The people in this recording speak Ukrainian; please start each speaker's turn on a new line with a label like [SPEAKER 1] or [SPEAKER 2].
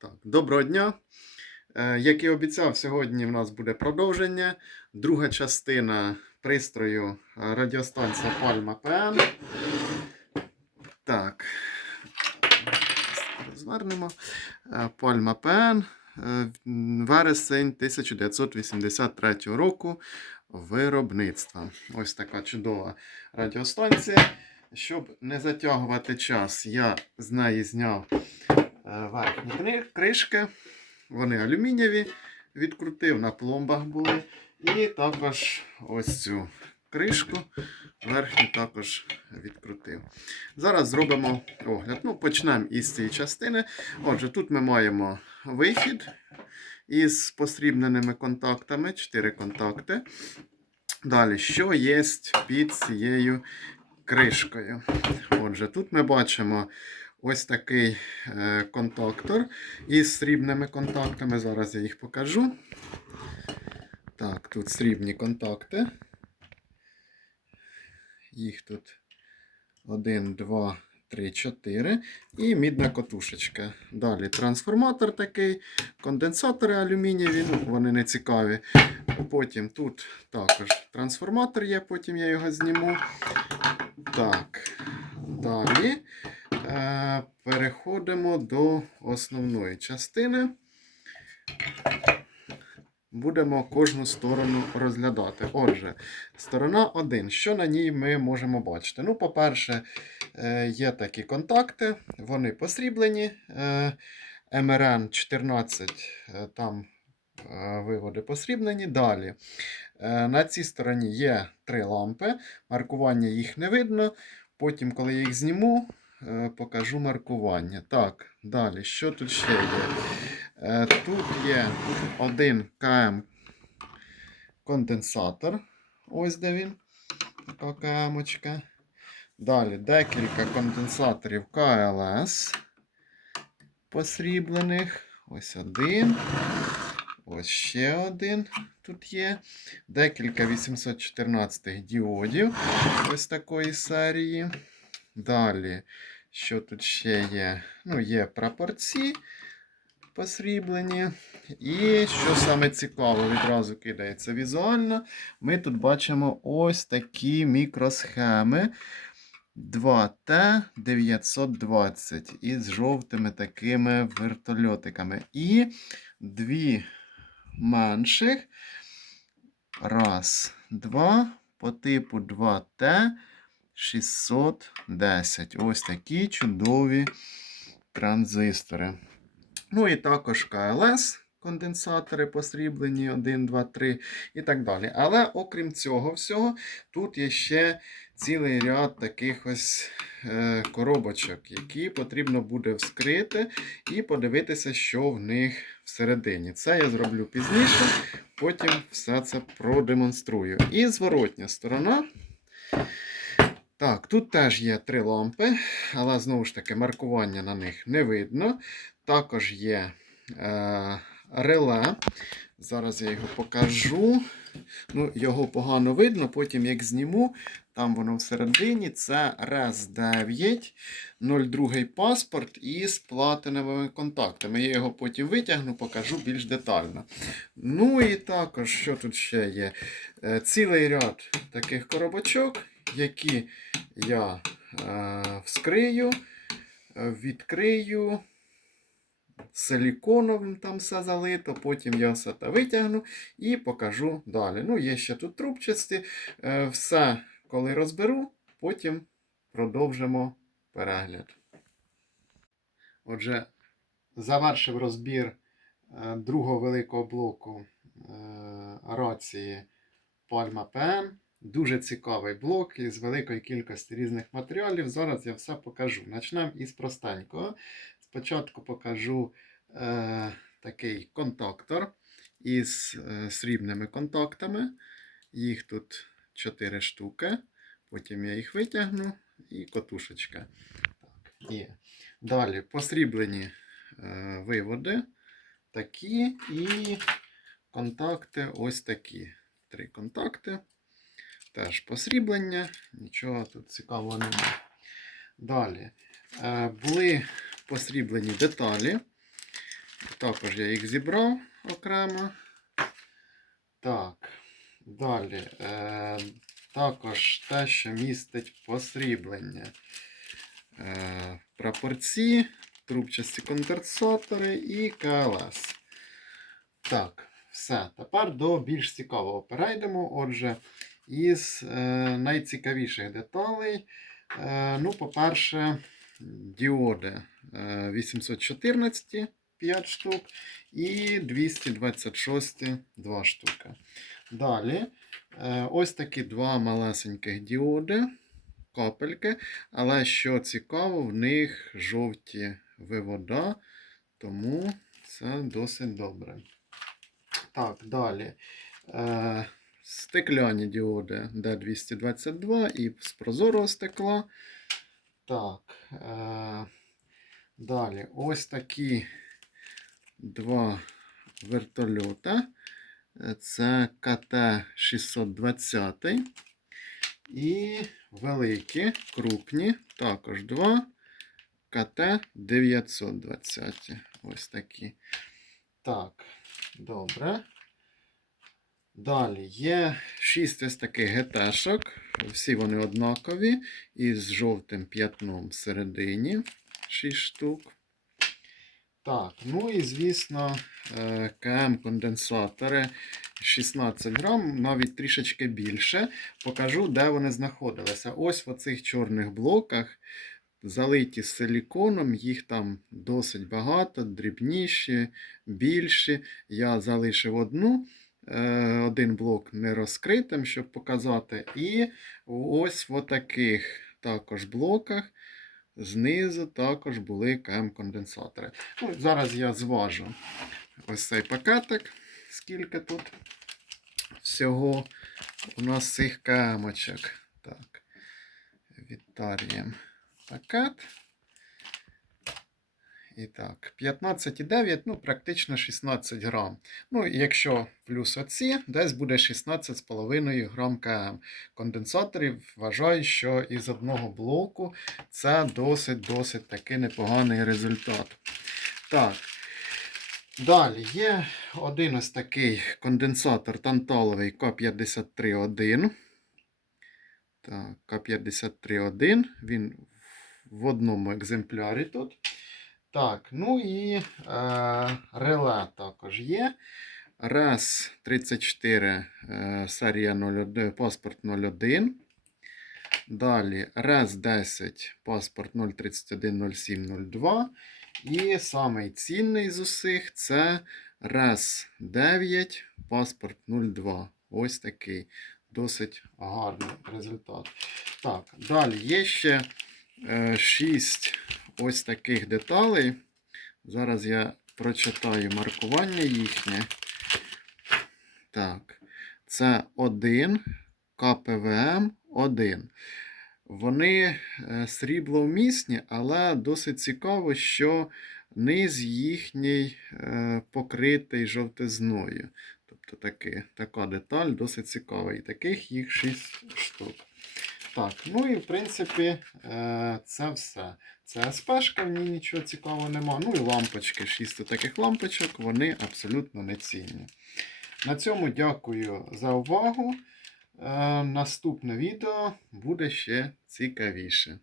[SPEAKER 1] Так, доброго дня. Е, Як і обіцяв, сьогодні в нас буде продовження. Друга частина пристрою е, радіостанція Palma PN. Так. Розвернемо. Е, PN. е, Вересень 1983 року виробництва. Ось така чудова радіостанція. Щоб не затягувати час, я з неї зняв верхні кришки. Вони алюмінієві, відкрутив, на пломбах були. І також ось цю кришку верхню також відкрутив. Зараз зробимо огляд. Ну, почнемо із цієї частини. Отже, тут ми маємо вихід із посрібненими контактами, 4 контакти. Далі, що є під цією кришкою? Отже, тут ми бачимо ось такий е, контактор із срібними контактами. Зараз я їх покажу. Так, тут срібні контакти. Їх тут 1, 2, 3, 4. І мідна котушечка. Далі трансформатор такий, конденсатори алюмінієві, ну, вони не цікаві. Потім тут також трансформатор є, потім я його зніму. Так, далі переходимо до основної частини. Будемо кожну сторону розглядати. Отже, сторона 1. Що на ній ми можемо бачити? Ну, по-перше, е, є такі контакти, вони посріблені. Е, МРН 14, е, там виводи посріблені. Далі. На цій стороні є три лампи, маркування їх не видно. Потім, коли я їх зніму, покажу маркування. Так, далі, що тут ще є? Е, Тут є один КМ конденсатор. Ось де він. Така КМ-очка. Далі декілька конденсаторів КЛС посріблених. Ось один. Ось ще один тут є. Декілька 814 діодів. Ось такої серії. Далі, що тут ще є? Ну, є прапорці посріблені. І що саме цікаво, відразу кидається візуально. Ми тут бачимо ось такі мікросхеми 2T920 із жовтими такими вертольотиками. І дві менших. Раз, два, по типу 2T 610. Ось такі чудові транзистори. Ну і також КЛС конденсатори посріблені 1, 2, 3 і так далі. Але окрім цього всього, тут є ще цілий ряд таких ось е, коробочок, які потрібно буде вскрити і подивитися, що в них всередині. Це я зроблю пізніше, потім все це продемонструю. І зворотня сторона. Так, тут теж є три лампи, але знову ж таки маркування на них не видно. Також є е, реле. Зараз я його покажу. Ну, Його погано видно, потім як зніму, там воно всередині. Це RES9, 02 паспорт із платиновими контактами. Я його потім витягну, покажу більш детально. Ну і також, що тут ще є? Е, Цілий ряд таких коробочок, які я е, вскрию, відкрию силіконовим там все залито, потім я все це витягну і покажу далі. Ну, є ще тут трубчасті. Е, Все, коли розберу, потім продовжимо перегляд. Отже, завершив розбір е, другого великого блоку рації Palma PM. Дуже цікавий блок із великої кількості різних матеріалів. Зараз я все покажу. Почнемо із простенького. Спочатку покажу е, такий контактор із е, срібними контактами. Їх тут 4 штуки. Потім я їх витягну і котушечка. Так, є. Далі посріблені е, виводи. Такі і контакти ось такі. Три контакти. Теж посріблення. Нічого тут цікавого немає. Далі. Е, були посріблені деталі. Також я їх зібрав окремо. Так, далі. Е, також те, що містить посріблення. Е, прапорці, трубчасті конденсатори і КЛС. Так, все. Тепер до більш цікавого перейдемо. Отже, із е, найцікавіших деталей. Е, ну, по-перше, діоди е, 814 5 штук і 226 2 штуки. Далі е, ось такі два малесеньких діоди, капельки, але що цікаво, в них жовті вивода, тому це досить добре. Так, далі. Стекляні діоди D222 і з прозорого стекла. Так. Е, далі ось такі два вертольота. Це КТ-620 і великі, крупні, також два КТ-920. Ось такі. Так, добре. Далі є 6 ось таких ГТшок. Всі вони однакові. Із жовтим п'ятном всередині 6 штук. Так, ну і звісно, е, КМ-конденсатори 16 грам, навіть трішечки більше. Покажу, де вони знаходилися. Ось в оцих чорних блоках, залиті силіконом, їх там досить багато, дрібніші, більші. Я залишив одну. Е, Один блок не розкритим, щоб показати. І ось в таких також блоках знизу також були КМ-конденсатори. Ну, зараз я зважу ось цей пакетик, скільки тут всього у нас цих КМочок. Так, відтарюємо пакет. І так, 15,9, ну, практично 16 грам. Ну, і якщо плюс оці, десь буде 16,5 грам КМ. Конденсаторів вважаю, що із одного блоку це досить-досить таки непоганий результат. Так. Далі є один ось такий конденсатор танталовий К53-1. Так, К53-1. Він в одному екземплярі тут. Так, ну і е, реле також є. РЕС 34 е, серія 01, паспорт 01. Далі РЕС 10 паспорт 0310702. І самий цінний з усіх це РЕС 9 паспорт 02. Ось такий досить гарний результат. Так, далі є ще 6 ось таких деталей. Зараз я прочитаю маркування їхнє. Так, це 1 КПВМ 1. Вони е, срібловмісні, але досить цікаво, що низ їхній е, покритий жовтизною. Тобто таки, така деталь досить цікава. І таких їх 6 штук. Так, ну і в принципі е, це все. Це СПшка, в ній нічого цікавого нема. Ну і лампочки, 6 таких лампочок, вони абсолютно не цінні. На цьому дякую за увагу. Е, Наступне відео буде ще цікавіше.